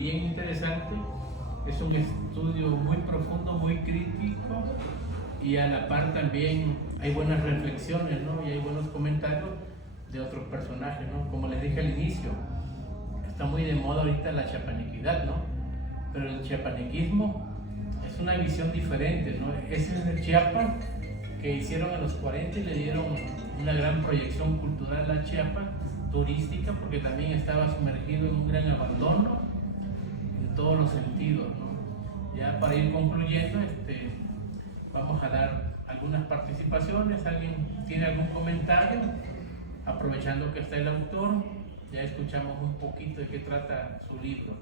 Bien interesante, es un estudio muy profundo, muy crítico y a la par también hay buenas reflexiones, ¿no? Y hay buenos comentarios de otros personajes, ¿no? Como les dije al inicio, está muy de moda ahorita la chiapanequidad, ¿no? Pero el chiapanequismo es una visión diferente, ¿no? Ese es el Chiapas que hicieron en los 40 y le dieron una gran proyección cultural a Chiapas, turística, porque también estaba sumergido en un gran abandono en todos los sentidos, ¿no? Ya para ir concluyendo, vamos a dar algunas participaciones. ¿Alguien tiene algún comentario? Aprovechando que está el autor, ya escuchamos un poquito de qué trata su libro.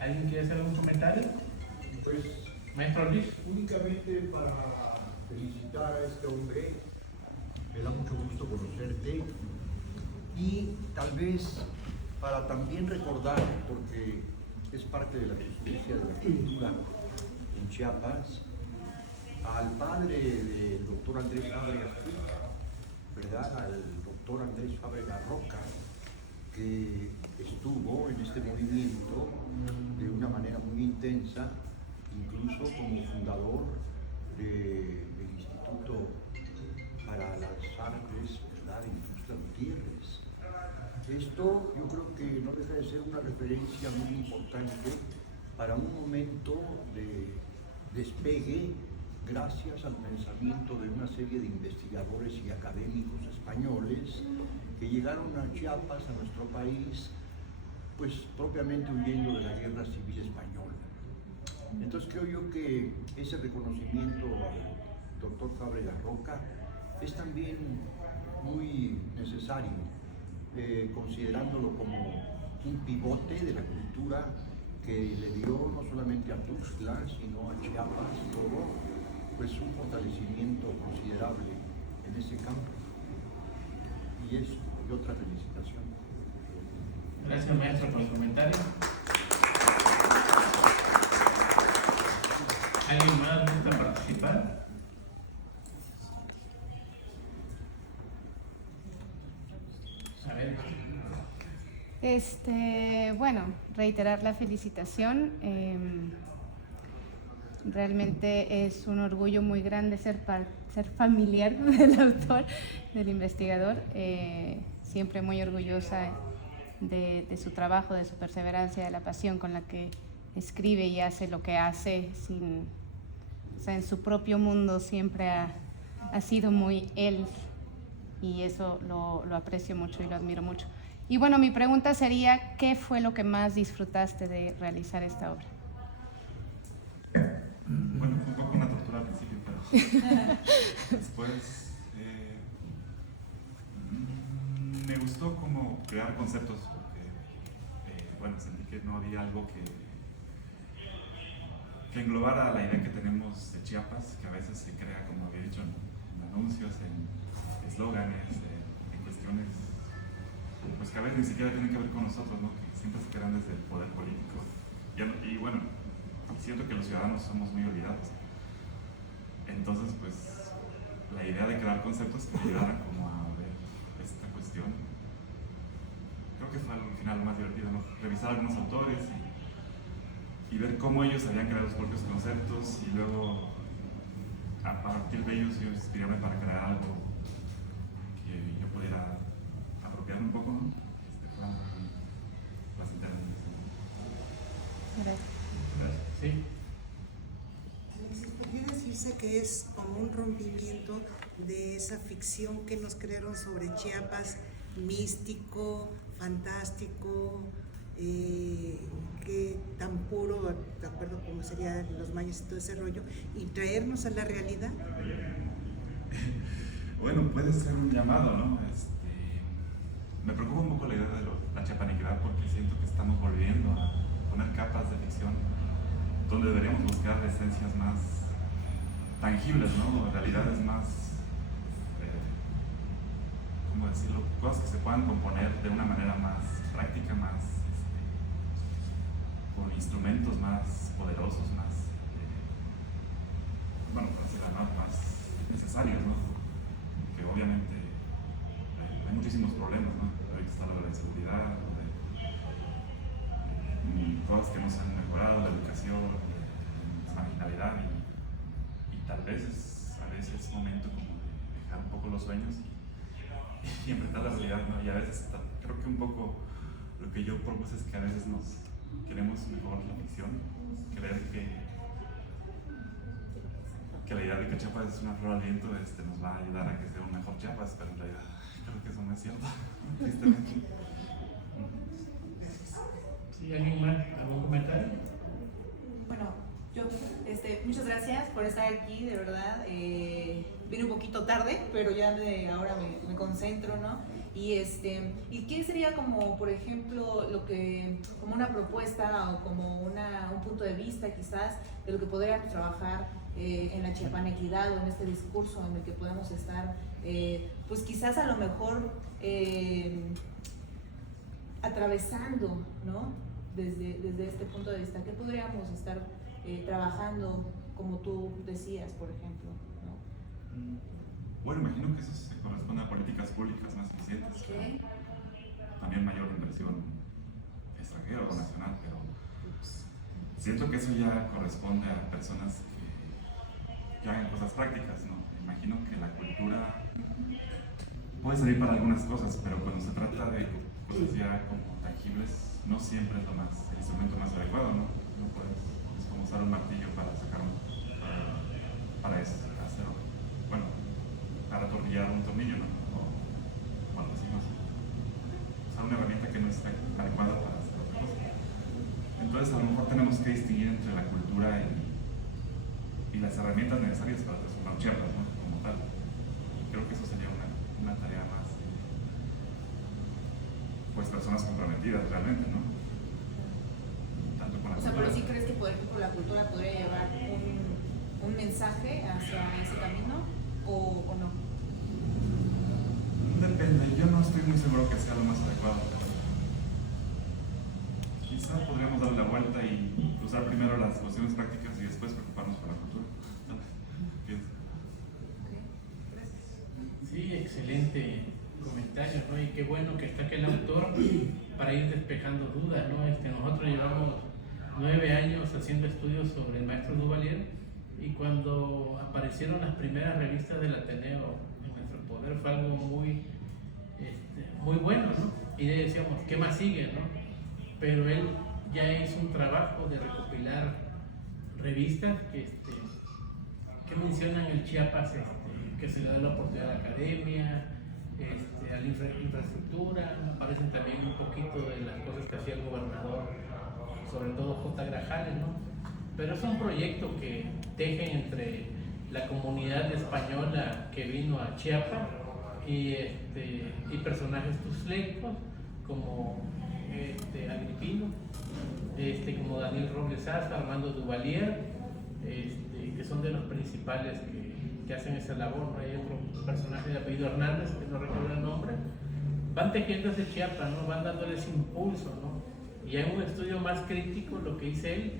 ¿Alguien quiere hacer algún comentario? Pues, Maestro Luis. únicamente para felicitar a este hombre, me da mucho gusto conocerte y tal vez para también recordar, porque es parte de la justicia de la cultura en Chiapas, al padre del doctor Andrés Fábrega, ¿verdad? Al doctor Andrés Fábrega Roca, que estuvo en este movimiento de una manera muy intensa, incluso como fundador del Instituto para las Artes, ¿verdad?, en Tuxtla Gutiérrez. Esto yo creo que no deja de ser una referencia muy importante para un momento de despegue gracias al pensamiento de una serie de investigadores y académicos españoles que llegaron a Chiapas, a nuestro país, pues propiamente huyendo de la Guerra Civil Española. Entonces creo yo que ese reconocimiento al doctor Fábrega Roca es también muy necesario, considerándolo como un pivote de la cultura que le dio no solamente a Tuxtla, sino a Chiapas, todo, pues un fortalecimiento considerable en ese campo. Y eso, y otra felicitación. Gracias, maestro, por el comentario. ¿Alguien más gusta participar? A ver. Bueno, reiterar la felicitación. Realmente es un orgullo muy grande ser familiar del autor, del investigador. Siempre muy orgullosa de su trabajo, de su perseverancia, de la pasión con la que escribe y hace lo que hace, en su propio mundo siempre ha sido muy él, y eso lo aprecio mucho y lo admiro mucho. Y bueno, mi pregunta sería, ¿qué fue lo que más disfrutaste de realizar esta obra? Bueno, fue un poco una tortura al principio, pero después me gustó como crear conceptos, porque sentí que no había algo que englobara la idea que tenemos de Chiapas, que a veces se crea, como había dicho, en anuncios, en eslóganes, en cuestiones pues que a veces ni siquiera tienen que ver con nosotros, ¿no? Que siempre se crean desde el poder político. Y bueno, siento que los ciudadanos somos muy olvidados. Entonces, pues, la idea de crear conceptos que ayudaran como a ver esta cuestión, creo que fue al final lo más divertido, ¿no? Revisar algunos autores y ver cómo ellos habían creado sus propios conceptos y luego, a partir de ellos, yo inspirarme para crear algo que yo pudiera apropiarme un poco, ¿no? Fue bastante interesante. Gracias. Sí. Podría decirse que es como un rompimiento de esa ficción que nos crearon sobre Chiapas, místico, fantástico, que tan puro, de acuerdo como serían los mayas y todo ese rollo, y traernos a la realidad. Bueno, puede ser un llamado, ¿no? Me preocupa un poco la idea de la chiapanequidad, porque siento que estamos volviendo a poner capas de ficción donde deberíamos buscar esencias más tangibles, ¿no? Realidades más, ¿cómo decirlo? Cosas que se puedan componer de una manera más práctica, más con instrumentos más poderosos, más a veces es momento como de dejar un poco los sueños y enfrentar la realidad, ¿no? Y a veces creo que un poco lo que yo propuse es que a veces nos queremos mejor la ficción, creer que la idea de que Chiapas es una flor al viento nos va a ayudar a que sea un mejor Chiapas, pero en realidad creo que eso no es cierto, tristemente. ¿Sí? ¿Alguien más? ¿Algún comentario? Bueno, yo, muchas gracias por estar aquí, de verdad. Vine un poquito tarde, pero ya ahora me concentro, ¿no? ¿Y qué sería como, por ejemplo, como una propuesta o como un punto de vista quizás de lo que podríamos trabajar en la chiapanequidad o en este discurso en el que podemos estar, pues quizás a lo mejor atravesando, ¿no? Desde este punto de vista, ¿qué podríamos estar trabajando, como tú decías, por ejemplo, ¿no? Bueno, imagino que eso se corresponde a políticas públicas más eficientes. Okay. También mayor inversión extranjera o nacional, pero siento que eso ya corresponde a personas que hagan cosas prácticas, ¿no? Imagino que la cultura puede servir para algunas cosas, pero cuando se trata de cosas ya como tangibles, no siempre es el instrumento más adecuado, ¿no? No puedes, es como usar un martillo para sacar para hacer, bueno, para atornillar un tornillo, ¿no? O algo así, no sé. Usar una herramienta que no está adecuada para hacer otra cosa. Entonces, a lo mejor tenemos que distinguir entre la cultura y las herramientas necesarias para transformar Chiapas, ¿no? Como tal. Creo que eso sería una tarea más, pues, personas comprometidas realmente, ¿no? Tanto con la cultura. Pero sí crees que, por ejemplo, la cultura podría llevar un mensaje hacia ese camino o no? Depende, yo no estoy muy seguro que sea lo más adecuado, pero quizá podríamos darle la vuelta y usar primero las cuestiones prácticas y después preocuparnos por la cultura. Sí, excelente comentario, ¿no? Y qué bueno que está aquí el autor para ir despejando dudas, ¿no? Nosotros llevamos 9 años haciendo estudios sobre el maestro Duvalier, y cuando aparecieron las primeras revistas del Ateneo en nuestro poder fue algo muy bueno, ¿no? Y decíamos, ¿qué más sigue, no? Pero él ya hizo un trabajo de recopilar revistas que mencionan el Chiapas, que se le da la oportunidad a la academia, a la infraestructura. Aparecen también un poquito de las cosas que hacía el gobernador, sobre todo J. Grajales, ¿no? Pero es un proyecto que tejen entre la comunidad española que vino a Chiapas y personajes tuzlecos como Agripino, como Daniel Robles Asa, Armando Duvalier, que son de los principales que hacen esa labor, ¿no? Hay otro personaje de apellido Hernández, que no recuerdo el nombre. Van tejiendo ese Chiapas, ¿no? Van dándole ese impulso, ¿no? Y hay un estudio más crítico, lo que dice él,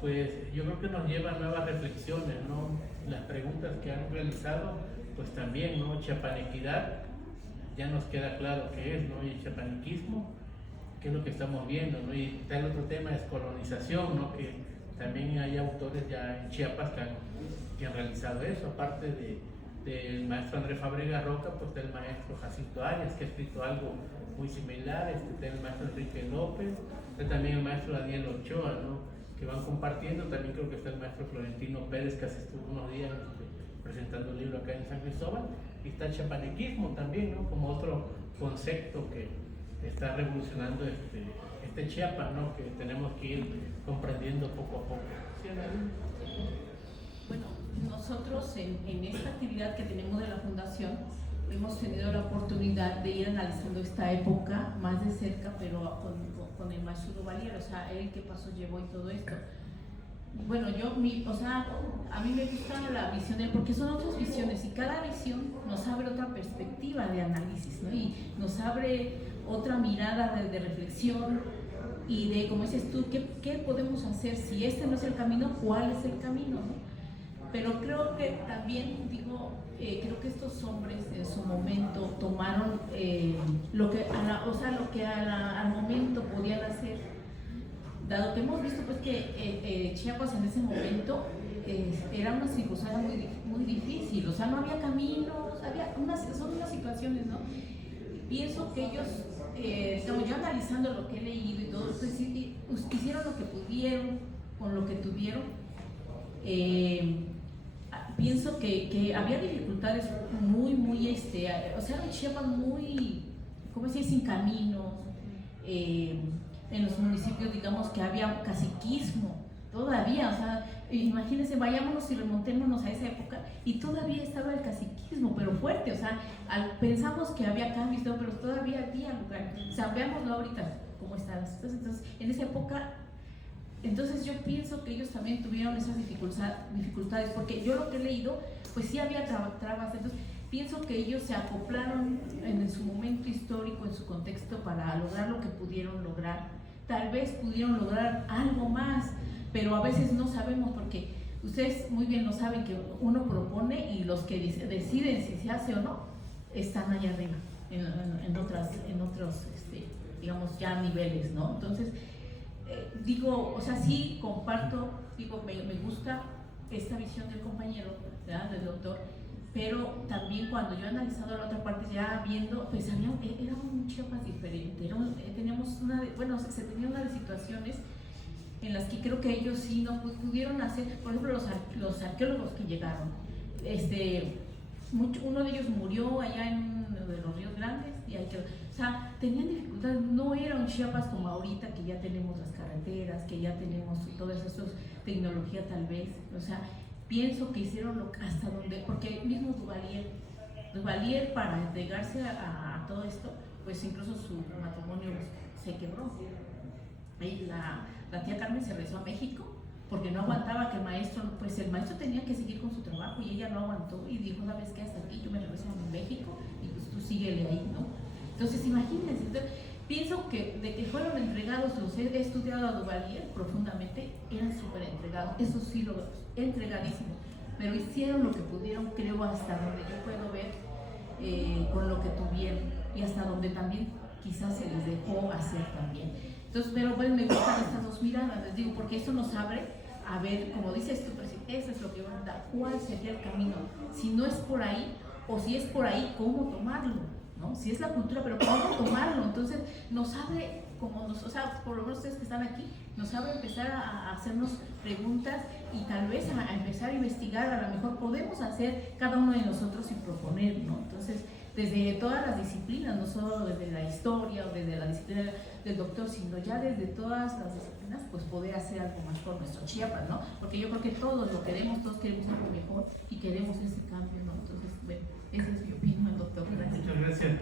pues yo creo que nos lleva a nuevas reflexiones, ¿no? Las preguntas que han realizado, pues también, ¿no? Chiapanequidad, ya nos queda claro qué es, ¿no? Y el chiapanequismo, qué es lo que estamos viendo, ¿no? Y está el otro tema, es colonización, ¿no? Que también hay autores ya en Chiapas que han realizado eso, aparte del maestro Andrés Fábrega Roca, pues está el maestro Jacinto Arias, que ha escrito algo muy similar, está el maestro Enrique López, está también el maestro Daniel Ochoa, ¿no? Que van compartiendo. También creo que está el maestro Florentino Pérez, que hace unos días presentando un libro acá en San Cristóbal, y está el chiapanequismo también, ¿no? Como otro concepto que está revolucionando este Chiapas, ¿no? Que tenemos que ir comprendiendo poco a poco. ¿Sí, Ana? Bueno, nosotros en esta actividad que tenemos de la Fundación hemos tenido la oportunidad de ir analizando esta época más de cerca, pero con el maestro Duvalier, o sea, él qué paso llevó y todo esto. Bueno, a mí me gusta la visión de él porque son otras visiones y cada visión nos abre otra perspectiva de análisis, ¿no? Y nos abre otra mirada de reflexión y de, como dices tú, ¿qué podemos hacer? Si este no es el camino, ¿cuál es el camino, no? Pero creo que también, creo que estos hombres en su momento tomaron lo que al momento podían hacer, dado que hemos visto pues que Chiapas en ese momento era una circunstancia muy difícil, o sea, no había caminos, son unas situaciones, ¿no? Pienso que ellos, digamos, yo analizando lo que he leído y todo, pues, sí, hicieron lo que pudieron con lo que tuvieron. Pienso que había dificultades muy, o sea, en Chiapas muy, ¿cómo se dice?, sin caminos, en los municipios, digamos, que había caciquismo, todavía, o sea, imagínense, vayámonos y remontémonos a esa época y todavía estaba el caciquismo, pero fuerte, o sea, pensamos que había cambios, pero todavía había lugar, o sea, veámoslo ahorita, cómo están las cosas. Entonces, en esa época, entonces yo pienso que ellos también tuvieron esas dificultades, porque yo lo que he leído, pues sí había trabas, entonces pienso que ellos se acoplaron en su momento histórico, en su contexto, para lograr lo que pudieron lograr. Tal vez pudieron lograr algo más, pero a veces no sabemos, porque ustedes muy bien lo saben, que uno propone y los que deciden si se hace o no están allá arriba, en otros digamos, ya niveles, ¿no? Entonces, digo, o sea, sí comparto, digo, me gusta esta visión del compañero, ¿verdad?, del doctor, pero también cuando yo he analizado la otra parte, ya viendo, pues era un Chiapas diferente, teníamos se tenían unas situaciones en las que creo que ellos sí no pudieron hacer, por ejemplo, los arqueólogos que llegaron, uno de ellos murió allá en uno de los ríos grandes, y o sea, tenían dificultades, no era un Chiapas como ahorita, que ya tenemos las carreteras, que ya tenemos todas estas tecnología tal vez, o sea, pienso que hicieron hasta donde, porque mismo Duvalier para entregarse a todo esto, pues incluso su matrimonio se quebró. Ahí la tía Carmen se regresó a México porque no aguantaba que el maestro tenía que seguir con su trabajo y ella no aguantó y dijo, ¿sabes qué? Hasta aquí yo me regreso a México y pues tú síguele ahí, ¿no? Entonces imagínense, pienso que de que fueron entregados, los he estudiado a Duvalier profundamente, eran súper entregados, eso sí, entregadísimos, pero hicieron lo que pudieron, creo, hasta donde yo puedo ver, con lo que tuvieron y hasta donde también quizás se les dejó hacer también. Entonces, pero bueno, me gustan estas dos miradas, les digo, porque eso nos abre a ver, como dices tú, pues, eso es lo que vamos a dar, cuál sería el camino, si no es por ahí, o si es por ahí, cómo tomarlo, ¿no? Si es la cultura, pero cómo tomarlo. Entonces nos abre, o sea, por lo menos ustedes que están aquí, nos abre empezar a hacernos preguntas y tal vez a empezar a investigar. A lo mejor podemos hacer cada uno de nosotros y proponer, ¿no? Entonces, desde todas las disciplinas, no solo desde la historia o desde la disciplina del doctor, sino ya desde todas las disciplinas, pues poder hacer algo más por nuestro Chiapas, ¿no? Porque yo creo que todos lo queremos, todos queremos